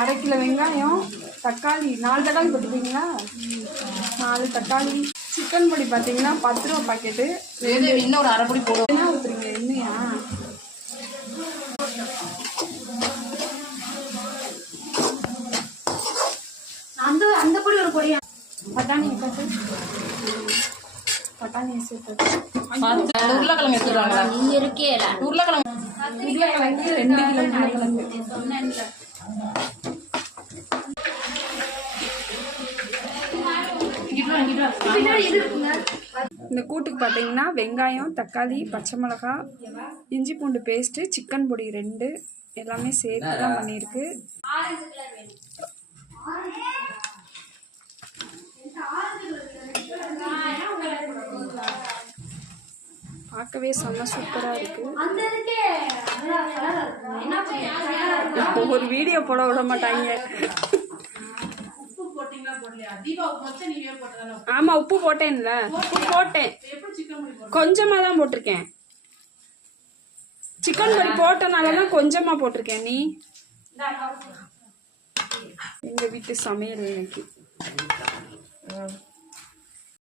அரை கிலோ வெங்காயம் தக்காளி நாலு தக்காளி போட்டுப்பீங்களா நாலு தக்காளி. சிக்கன் பொடி பார்த்தீங்கன்னா பத்து ரூபா பாக்கெட்டு. இன்னும் ஒரு அரை பொடி போடும் என்ன ஊற்றுறீங்க எண்ணெயா? அந்த அந்த பொடி ஒரு பொடியா? பட்டாணி போட்டு பட்டாணியை சேர்த்து பார்த்து உருளைக்கிழங்கு எடுத்துருவாங்களா நீ இருக்கே உருளைக்கிழங்கு. உருளைக்கிழங்கு ரெண்டு கிலோ உருளைக்கிழங்கு. இந்த கூட்டுக்கு பார்த்தீங்கன்னா வெங்காயம் தக்காளி பச்சை மிளகா இஞ்சி பூண்டு பேஸ்ட்டு சிக்கன் பொடி ரெண்டு எல்லாமே சேர்த்து தான் பண்ணியிருக்கு. பார்க்கவே செம்ம சூப்பராக இருக்குது ஒரு வீடியோ போட விட மாட்டாங்க. ஆமா உப்பு போட்டேன்ல. உப்பு போட்டேன். கொஞ்சமா தான் போட்டிருக்கேன். சிக்கன் பொடி போட்டனால தான் கொஞ்சமா போட்டிருக்கேன் நீ? எங்க வீட்டு சமையல் இன்னைக்கு.